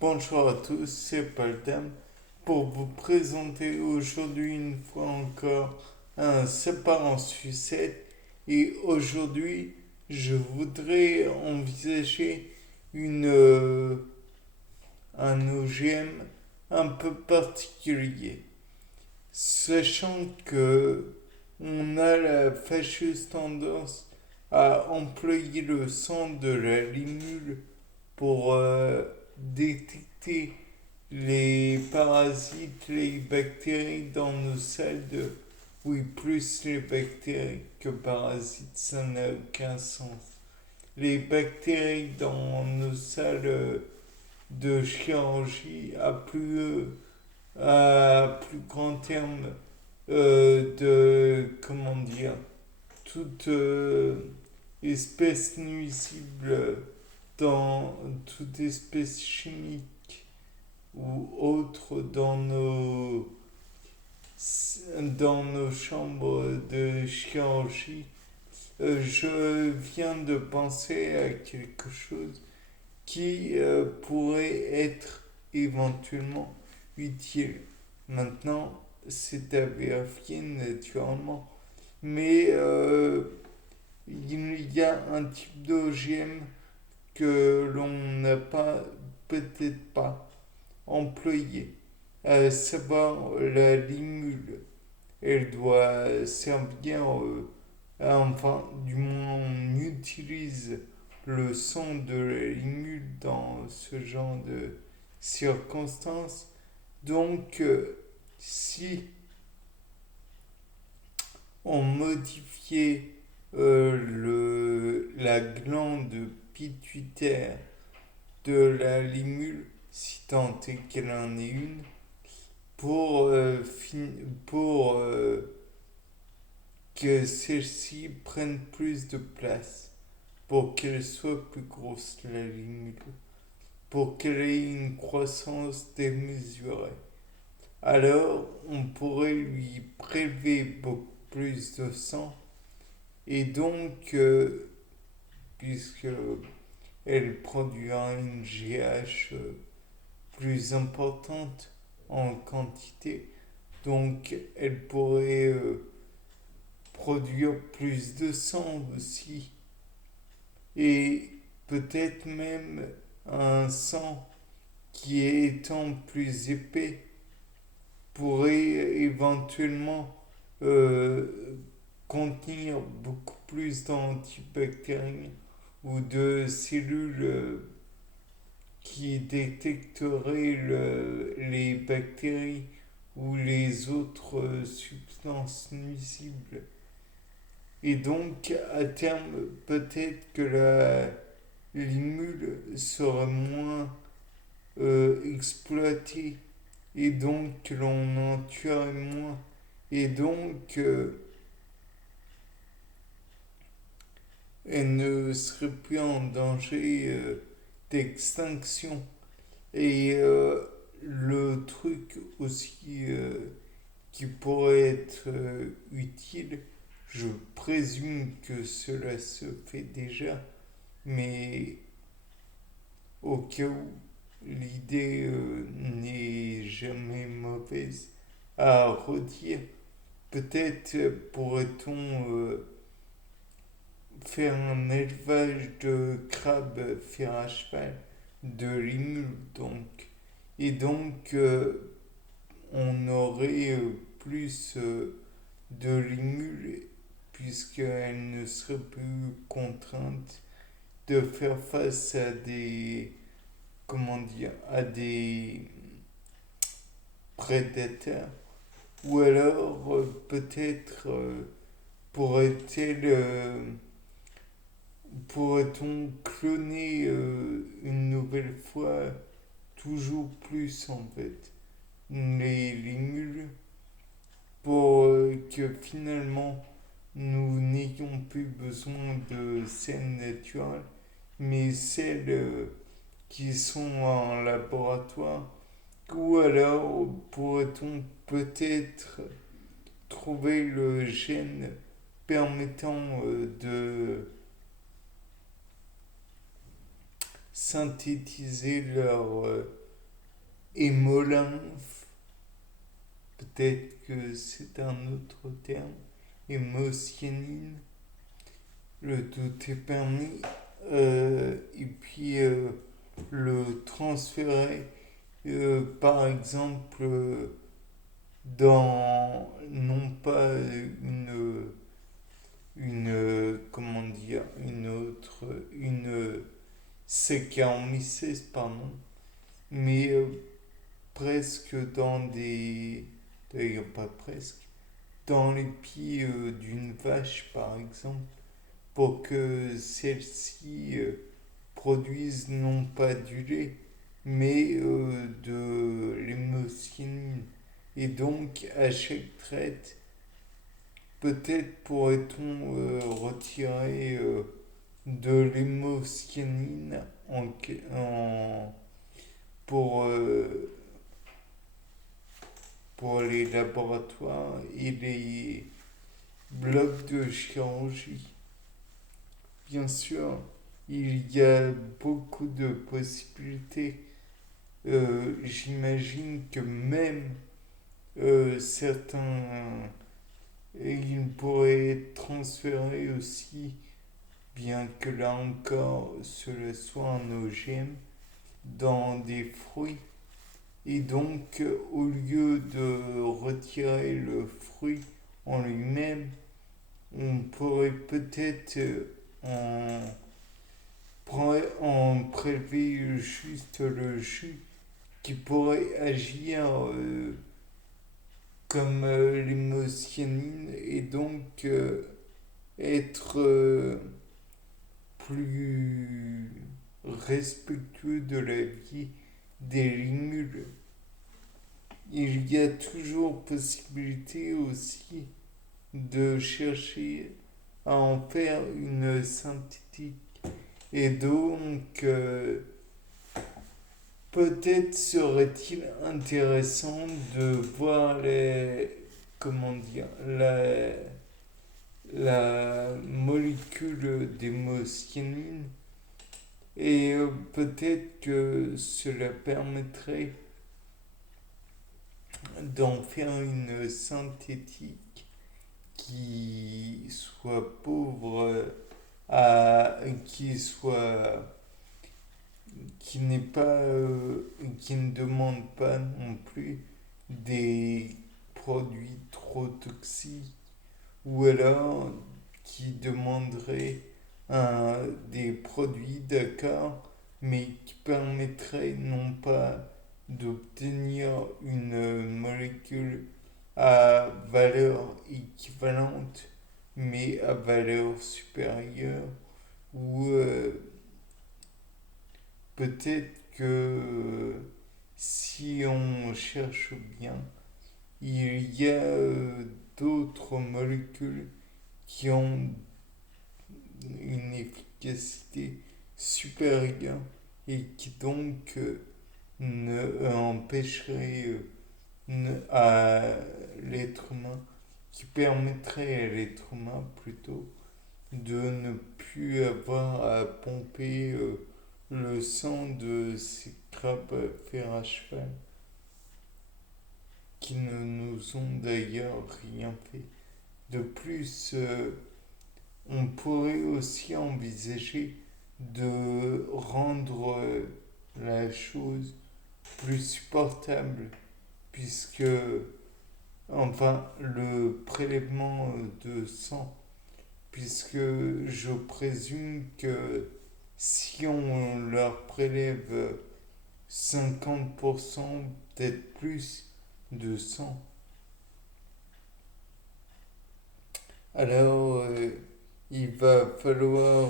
Bonjour à tous, c'est Paltem pour vous présenter aujourd'hui une fois encore un sépare en sucette et aujourd'hui je voudrais envisager un OGM un peu particulier, sachant que on a la fâcheuse tendance à employer le sang de la limule pour détecter les parasites, les bactéries dans nos salles de... Oui, plus les bactéries que parasites, ça n'a aucun sens. Les bactéries dans nos salles de chirurgie à plus grand terme comment dire, toute espèce nuisible dans toute espèce chimique ou autre dans nos chambres de chirurgie, je viens de penser à quelque chose qui pourrait être éventuellement utile. Maintenant, c'est à vérifier naturellement. Mais il y a un type d'OGM que l'on n'a pas, peut-être pas employé, à savoir la limule. Elle doit servir, enfin, du moins on utilise le son de la limule dans ce genre de circonstances. Donc, si on modifiait la glande pituitaire de la limule, si tant est qu'elle en ait une, pour, pour que celle-ci prenne plus de place, pour qu'elle soit plus grosse, la limule, pour qu'elle ait une croissance démesurée. Alors, on pourrait lui prélever beaucoup plus de sang et donc, puisque elle produira une GH plus importante en quantité, donc elle pourrait produire plus de sang aussi et peut-être même un sang qui étant plus épais pourrait éventuellement euh, contenir beaucoup plus d'antibactériens ou de cellules qui détecteraient les bactéries ou les autres substances nuisibles. Et donc, à terme, peut-être que la limule serait moins exploitée et donc l'on en tuerait moins. Et donc, elle ne serait plus en danger d'extinction. Et le truc aussi qui pourrait être utile, je présume que cela se fait déjà, mais au cas où l'idée n'est jamais mauvaise à redire, peut-être pourrait-on faire un élevage de crabes fer à cheval de limule donc. Et donc on aurait plus de limule puisqu'elle ne serait plus contrainte de faire face à des comment dire à des prédateurs ou alors peut-être pourrait-elle pourrait-on cloner une nouvelle fois toujours plus en fait les limules pour que finalement nous n'ayons plus besoin de celles naturelles, mais celles qui sont en laboratoire. Ou alors pourrait-on peut-être trouver le gène permettant de synthétiser leur hémolymphe, peut-être que c'est un autre terme, hémocyanine, le doute est permis, et puis le transférer, par exemple, dans non pas comment dire, une Saccharomyces, pardon, mais presque dans des, d'ailleurs pas presque, dans les pieds d'une vache par exemple, pour que celle-ci produise non pas du lait, mais de l'hémocyanine. Et donc à chaque traite, peut-être pourrait-on retirer de l'hémocyanine pour, euh, pour les laboratoires et les blocs de chirurgie. Bien sûr, il y a beaucoup de possibilités. J'imagine que même certains, ils pourraient être transférés aussi, bien que là encore cela soit un OGM, dans des fruits. Et donc, au lieu de retirer le fruit en lui-même, on pourrait peut-être en, en prélever juste le jus qui pourrait agir comme l'hémocyanine et donc être plus respectueux de la vie des limules. Il y a toujours possibilité aussi de chercher à en faire une synthétique. Et donc, peut-être serait-il intéressant de voir comment dire, la molécule d'hémocyanine et peut-être que cela permettrait d'en faire une synthétique qui soit pauvre qui soit qui n'est pas qui ne demande pas non plus des produits trop toxiques ou alors qui demanderait des produits d'accord mais qui permettraient non pas d'obtenir une molécule à valeur équivalente mais à valeur supérieure ou peut-être que si on cherche bien, il y a d'autres molécules qui ont une efficacité supérieure et qui donc empêcheraient à l'être humain, qui permettrait à l'être humain plutôt de ne plus avoir à pomper le sang de ces crabes à fer à cheval qui ne nous ont d'ailleurs rien fait. De plus, on pourrait aussi envisager de rendre la chose plus supportable puisque enfin le prélèvement de sang puisque je présume que si on leur prélève 50%, peut-être plus de sang, alors il va falloir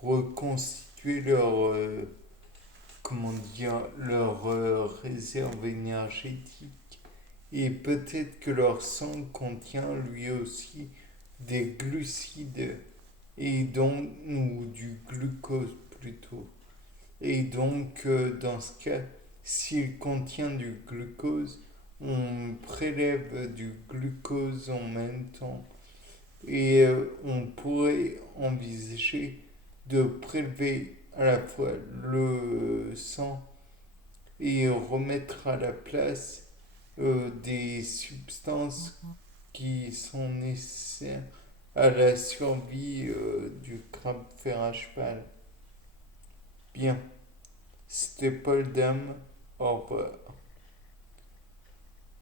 reconstituer leur, comment dire, leur réserve énergétique et peut-être que leur sang contient lui aussi des glucides et donc ou du glucose plutôt. Et donc dans ce cas, s'il contient du glucose, on prélève du glucose en même temps et on pourrait envisager de prélever à la fois le sang et remettre à la place des substances qui sont nécessaires à la survie du crabe fer à cheval. Bien, c'était Paul Dame. Au revoir.